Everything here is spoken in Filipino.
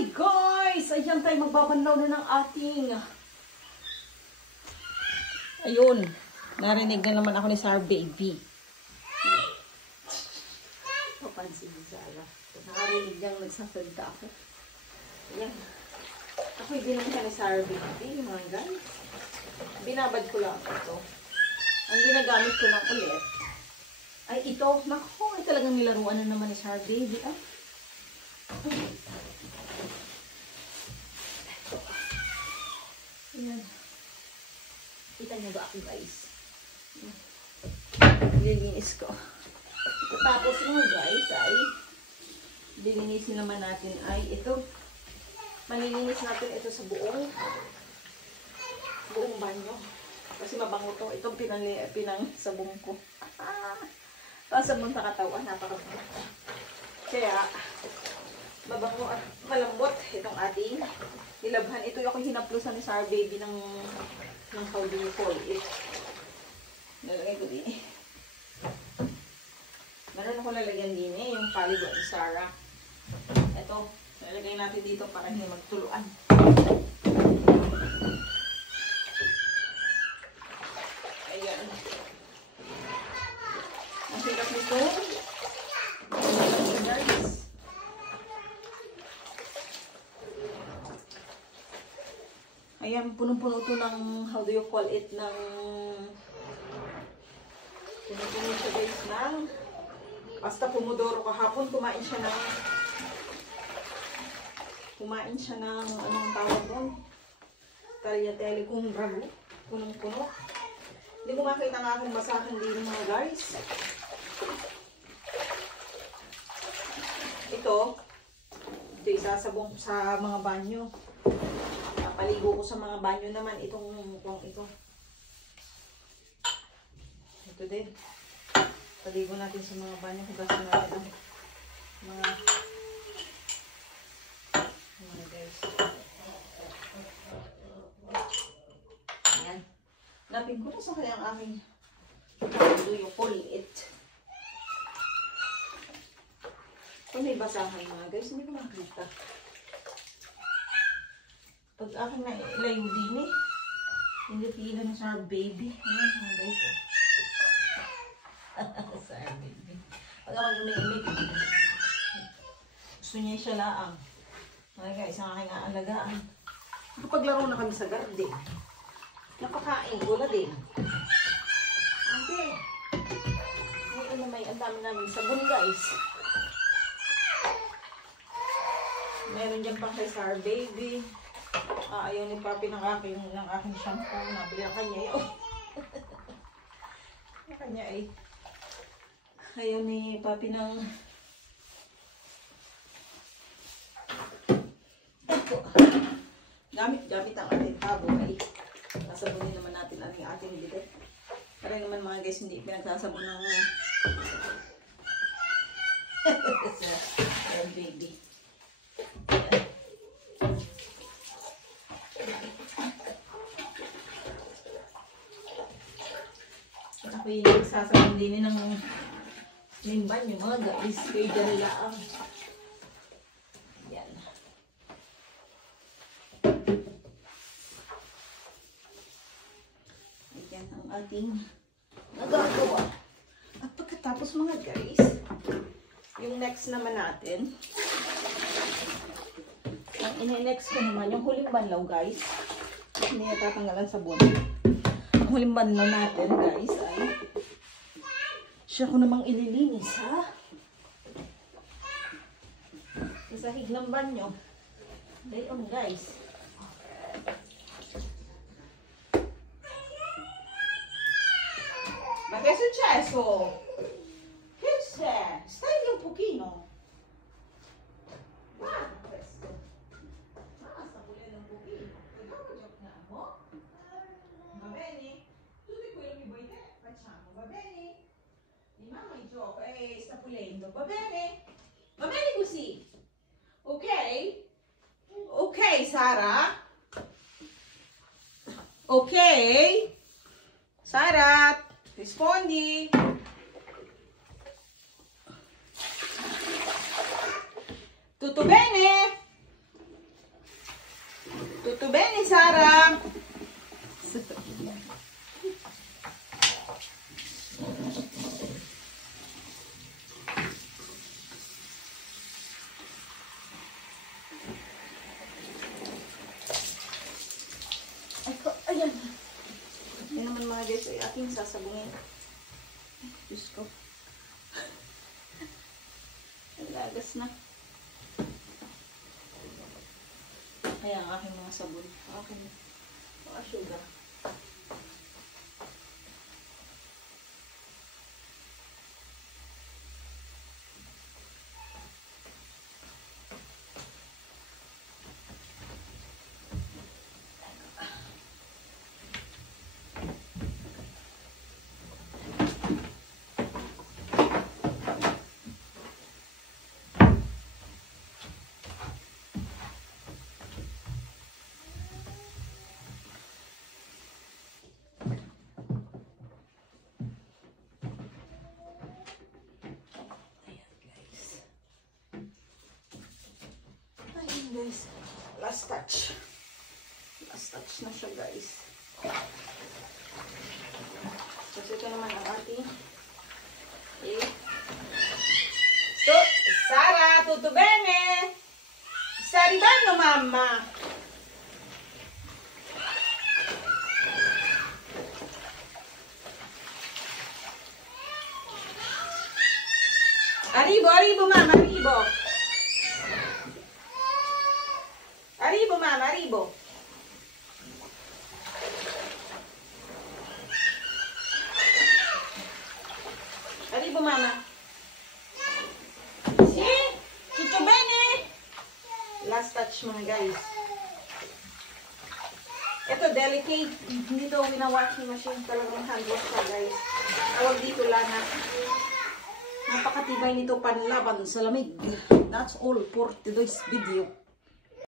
Hi guys! Ayan tayo, magbabanlaw na ng ating... Ayun. Narinig na naman ako ni Sar Baby. Papansin mo sa ala. Nakarinig niyang nagsasalita ako. Ayan. Ako'y binunta ni Sar Baby, mga guys. Binabad ko lang ito. Ang ginagamit ko lang ulit ay ito. Naku, ay talagang nilaruan na naman ni Sar Baby. Ay. Ayan. Kita niyo ba ako guys? Lilinis ko. Tapos mga guys ay lilinisin naman natin ay ito. Malilinis natin ito sa buong banyo. Kasi mabango to. Itong pinang-sabong ko. Pasabong sa katawan. Napakabango. Kaya mabango at malambot itong ating nilabhan. Ito yung hinaplusan ni Sar Baby ng how do you call it. Nalagay ko din. Meron ako lalagyan din yung paligo ni Sarah. Ito, nalagay natin dito para hindi magtuluan. Ayan. Ang hirap nito. Ayan, punong-puno ito ng, how do you call it, ng, punong-puno siya guys ng, basta pomodoro kahapon, kumain siya ng, anong tawag doon? Tagliatelle kung ragu, punong-puno. Hindi ko makita nga akong basahan din mga guys. Ito isasabong sa mga banyo. Paligo ko sa mga banyo naman itong mukhang ito. Ito din. Paligo natin sa mga banyo. Hugasan natin ang mga guys. Ayan. Napin ko na sa kanyang aking do you call it. Kung may basahan mga guys, hindi ko makita. Pag aking nailayo din eh. Hindi pila na Sar Baby. Ayan mga guys. Sar Baby. Pag ako yung may gusto niya siya laang. Mga guys, ang aking aalagaan. Nakapaglaro na kami sa garden. Napakain ko na din. Okay. Ngayon na may ang dami namin sabon guys. Meron dyan pang kay Sar Baby. Ayaw ni Papi ng aking shampoo. Nabili ang kanya yun. Ang kanya ay ayaw ni Papi ng ito. Gamit ang ating tabo ay sasabunin naman natin ang ating bidet. Para naman mga guys hindi pinagsasabon ng Sar Baby. Ako yung nagsasabon din ng limban yung mga guys. Kaya dyan lang. Yan. Ayan ang ating nagagawa. At pagkatapos mga guys, yung next naman natin, ang ine-next ko naman, yung huling banlaw guys. Hindi natatanggalan sabon. Ang huling banlaw natin guys ay siya ko namang ililinis ha. Sa sahig ng banyo. Dayon guys. Ma che è successo? Che c'è? Stai un pochino. Guarda questo. Sta pulendo un pochino. Dopo giochiamo. Va bene? Tutto quello che vuoi te facciamo, va bene? Di mamma il gioco sta pulendo, va bene? Va bene così? Ok? Ok Sara? Ok? Sara? Rispondi? Tutto bene? Tutu bene, Sarah. Ayan. Yan naman mga guys ay ating sasabungin. Diyos ko. Lagas na. Ayan ang aking mga sabon. Aking mga sugar. Guys, last touch na siya guys. So ito naman ang ating so Sarah, tutto bene? Sta arrivando mamma? Arrivo mamma, arrivo. Arrivo, mamma, arrivo. Arrivo, mamma. Sì? Tutto bene? Last touch mga guys. Ito, delicate. Hindi ito wina-washing machine. Talagang hand wash pa guys. Tawag dito lana. Napakatibay nito panlaban sa lamig. That's all for today's video.